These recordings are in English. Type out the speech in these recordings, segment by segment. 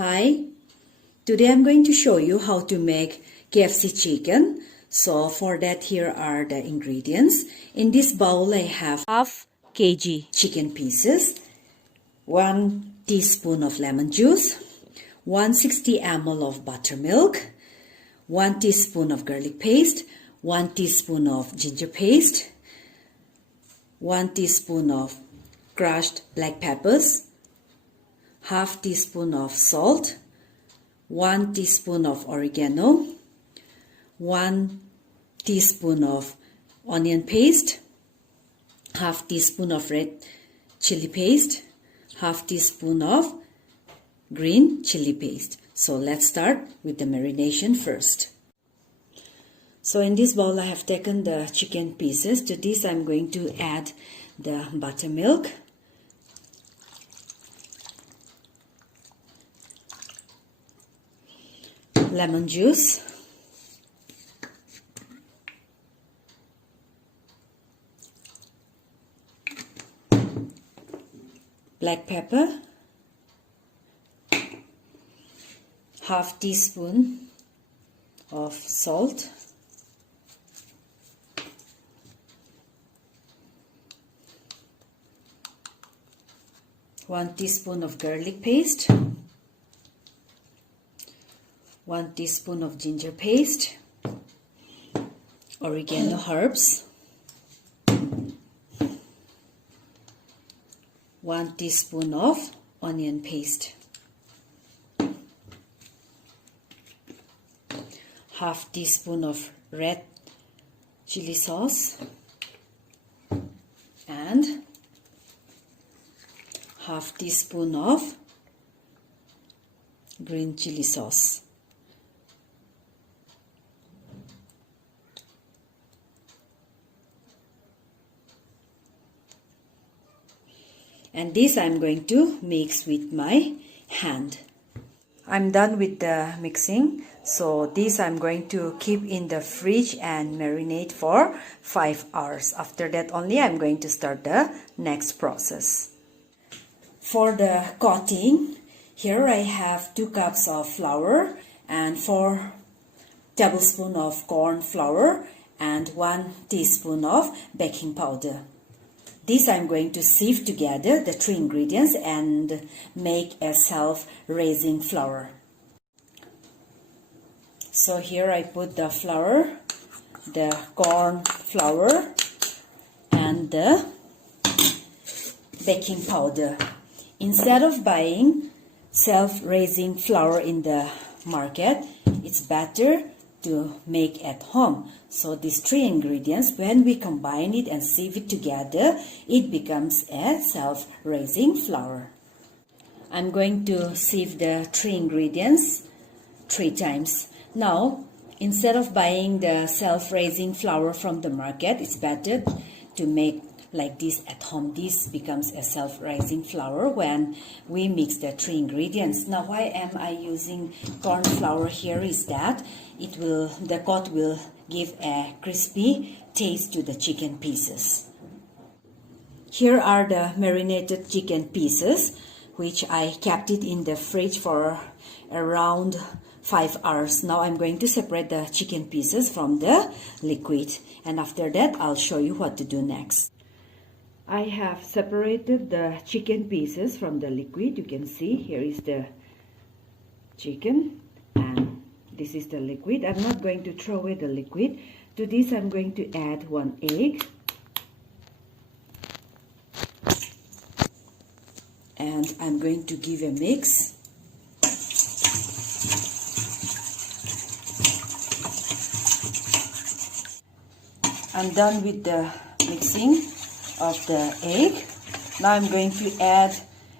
Hi, today I'm going to show you how to make KFC chicken. So for that, here are the ingredients. In this bowl I have half kg chicken pieces, 1 teaspoon of lemon juice, 160 ml of buttermilk, 1 teaspoon of garlic paste, 1 teaspoon of ginger paste, 1 teaspoon of crushed black peppers, half teaspoon of salt, 1 teaspoon of oregano, 1 teaspoon of onion paste, half teaspoon of red chili paste, half teaspoon of green chili paste. So let's start with the marination first. So in this bowl I have taken the chicken pieces. To this I'm going to add the buttermilk, lemon juice, black pepper, half teaspoon of salt, one teaspoon of garlic paste, 1 teaspoon of ginger paste, oregano herbs, 1 teaspoon of onion paste, half teaspoon of red chili sauce, and half teaspoon of green chili sauce. And this I'm going to mix with my hand. I'm done with the mixing. So this I'm going to keep in the fridge and marinate for 5 hours. After that only I'm going to start the next process. For the coating, here I have 2 cups of flour and 4 tablespoons of corn flour and 1 teaspoon of baking powder. This I'm going to sieve together the 3 ingredients and make a self-raising flour. So here I put the flour, the corn flour, and the baking powder. Instead of buying self-raising flour in the market, it's better to make at home. So these 3 ingredients, when we combine it and sieve it together, it becomes a self-raising flour. I'm going to sieve the 3 ingredients 3 times. Now, instead of buying the self-raising flour from the market, it's better to make like this at home. This becomes a self-rising flour when we mix the 3 ingredients. Now, why am I using corn flour here is that the coat will give a crispy taste to the chicken pieces. Here are the marinated chicken pieces, which I kept it in the fridge for around 5 hours. Now I'm going to separate the chicken pieces from the liquid, and after that I'll show you what to do next. I have separated the chicken pieces from the liquid. You can see here is the chicken and this is the liquid. I'm not going to throw away the liquid. To this I'm going to add 1 egg and I'm going to give a mix. I'm done with the mixing of the egg. Now I'm going to add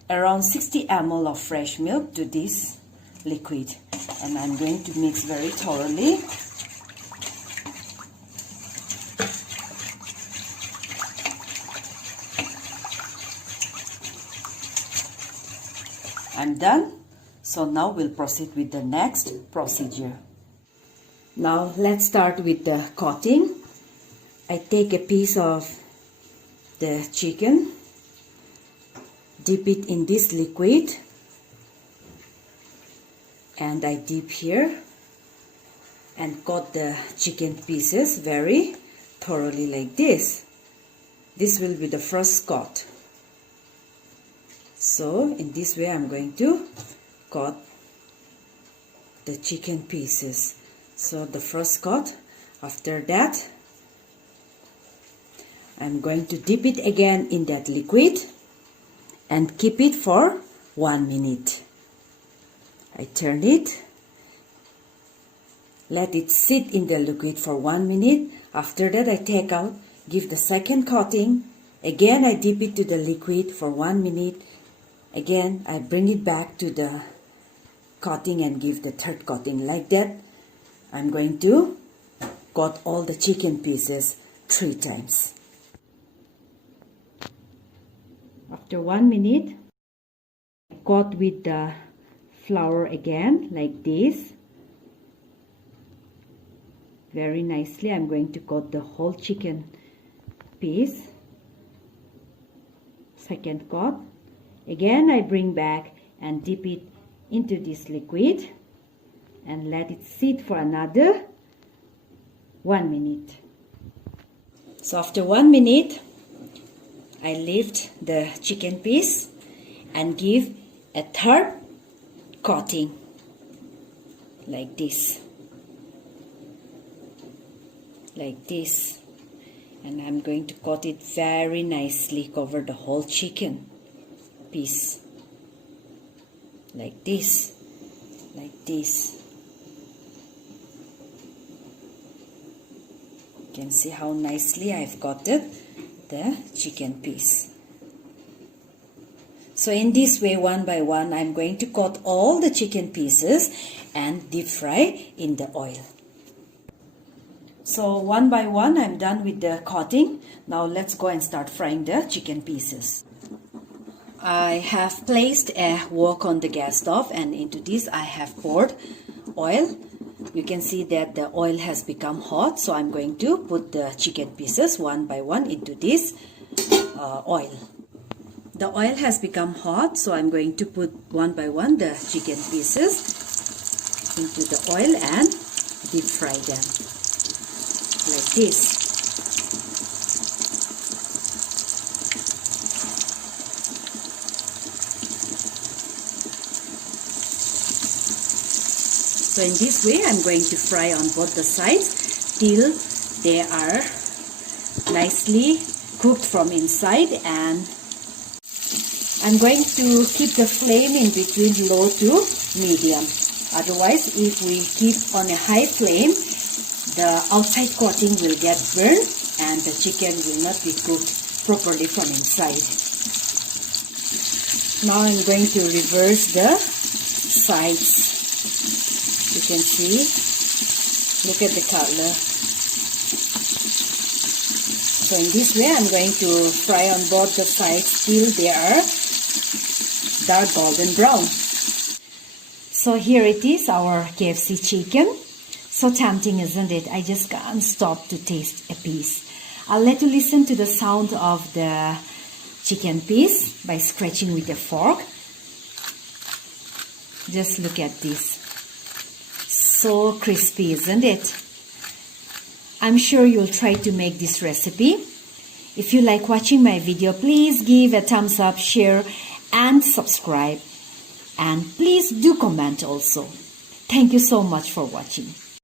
around 60 ml of fresh milk to this liquid and I'm going to mix very thoroughly. I'm done. So now we'll proceed with the next procedure. Now let's start with the coating. I take a piece of the chicken, dip it in this liquid, and I dip here and cut the chicken pieces very thoroughly like this. This will be the first cut. So in this way I'm going to cut the chicken pieces. So the first cut. After that I'm going to dip it again in that liquid and keep it for 1 minute. I turn it, let it sit in the liquid for 1 minute. After that I take out, give the second coating. Again I dip it to the liquid for 1 minute. Again I bring it back to the coating and give the third coating. Like that I'm going to cut all the chicken pieces 3 times. After 1 minute, cut with the flour again like this. Very nicely I'm going to cut the whole chicken piece. Second cut. Again I bring back and dip it into this liquid and let it sit for another 1 minute. So after 1 minute I lift the chicken piece and give a third coating like this, and I'm going to coat it very nicely, cover the whole chicken piece like this. You can see how nicely I've coated the chicken piece. So in this way, one by one, I'm going to coat all the chicken pieces and deep fry in the oil. So one by one, I'm done with the coating. Now let's go and start frying the chicken pieces. I have placed a wok on the gas stove, and into this I have poured oil. You can see that the oil has become hot, so I'm going to put the chicken pieces one by one into this oil. The oil has become hot, so I'm going to put one by one the chicken pieces into the oil and deep fry them like this. So in this way, I'm going to fry on both the sides till they are nicely cooked from inside, and I'm going to keep the flame in between low to medium. Otherwise, if we keep on a high flame, the outside coating will get burned and the chicken will not be cooked properly from inside. Now I'm going to reverse the sides. You can see, look at the color. So in this way, I'm going to fry on both the sides till they are dark golden brown. So here it is, our KFC chicken. So tempting, isn't it? I just can't stop to taste a piece. I'll let you listen to the sound of the chicken piece by scratching with a fork. Just look at this. So crispy, isn't it? I'm sure you'll try to make this recipe. If you like watching my video, please give a thumbs up, share and subscribe. And please do comment also. Thank you so much for watching.